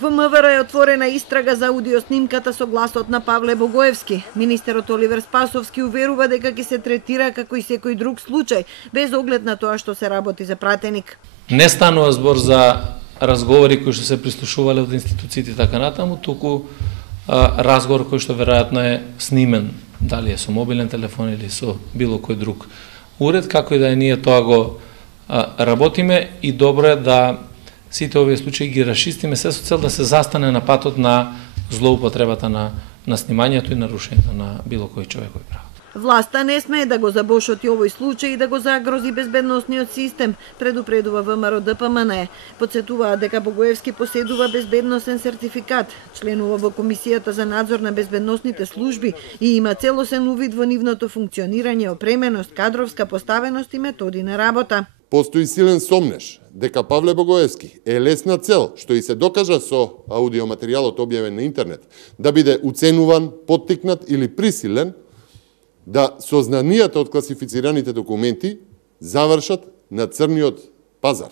Во МВР е отворена истрага за аудиоснимката со гласот на Павле Богоевски. Министерот Оливер Спасовски уверува дека ќе се третира како и секој друг случај, без оглед на тоа што се работи за пратеник. Не станува збор за разговори кои што се прислушувале од институциите така натаму, туку разговор кој што веројатно е снимен, дали е со мобилен телефон или со било кој друг уред, како и да е, ние тоа го работиме и добро е да сите овие случаи ги расчистиме се со цел да се застане на патот на злоупотребата на снимањето и нарушението на било кој човекови права. Власта не смее да го забошоти овој случај и да го загрози безбедносниот систем, предупредува ВМРО ДПМН. Подсетуваат дека Богоевски поседува безбедносен сертификат, членува во Комисијата за надзор на безбедносните служби и има целосен увид во нивното функционирање, опременост, кадровска поставеност и методи на работа. Постои силен сомнеш дека Павле Богоевски е лесна цел, што и се докажа со аудиоматеријалот објавен на интернет, да биде уценуван, поттикнат или присилен да сознанијата од класифицираните документи завршат на црниот пазар.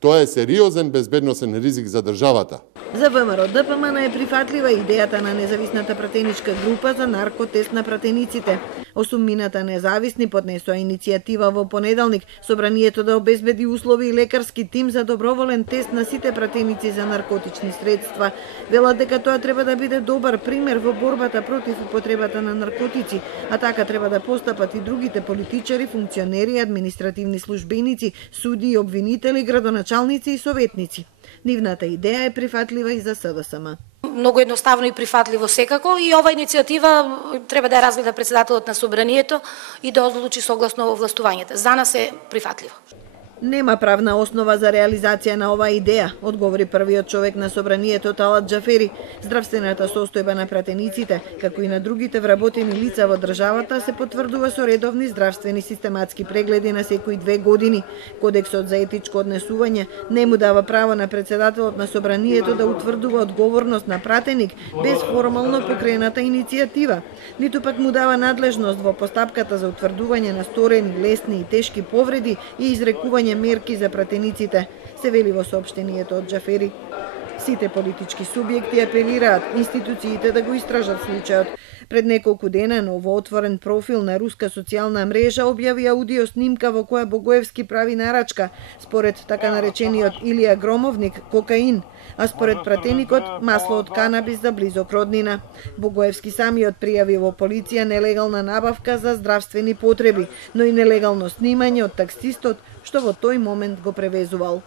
Тоа е сериозен безбедносен ризик за државата. За ВМРО ДПМН е прифатлива идејата на независната пратеничка група за наркотест на пратениците. Осуммината независни поднесоа иницијатива во понеделник собранието да обезбеди услови и лекарски тим за доброволен тест на сите пратеници за наркотични средства. Велат дека тоа треба да биде добар пример во борбата против употребата на наркотици, а така треба да постапат и другите политичари, функционери, административни службеници, суди, обвинители, градоначалници и советници. Нивната идеја е прифатлива и за СДСМ. Многу едноставно и прифатливо секако и ова иницијатива треба да ја разгледа председателот на собранието и да одлучи согласно овластувањата. За нас е прифатливо. Нема правна основа за реализација на оваа идеја, одговори првиот човек на собранието Талат Џафери. Здравствената состојба на пратениците, како и на другите вработени лица во државата, се потврдува со редовни здравствени систематски прегледи на секои 2 години. Кодексот за етичко однесување не му дава право на председателот на собранието да утврдува одговорност на пратеник без формално покрената иницијатива, ниту пак му дава надлежност во постапката за утврдување на сторени лесни и тешки повреди и изрекување мерки за пратениците, се вели во соопштението од Џафери. Сите политички субјекти апелираат институциите да го истражат случајот. Пред неколку дена новоотворен профил на руска социјална мрежа објави аудио снимка во која Богоевски прави нарачка, според така наречениот Илија Громовник, кокаин, а според пратеникот масло од канабис за близок роднина. Богоевски самиот пријави во полиција нелегална набавка за здравствени потреби, но и нелегално снимање од таксистот што во тој момент го превезувал.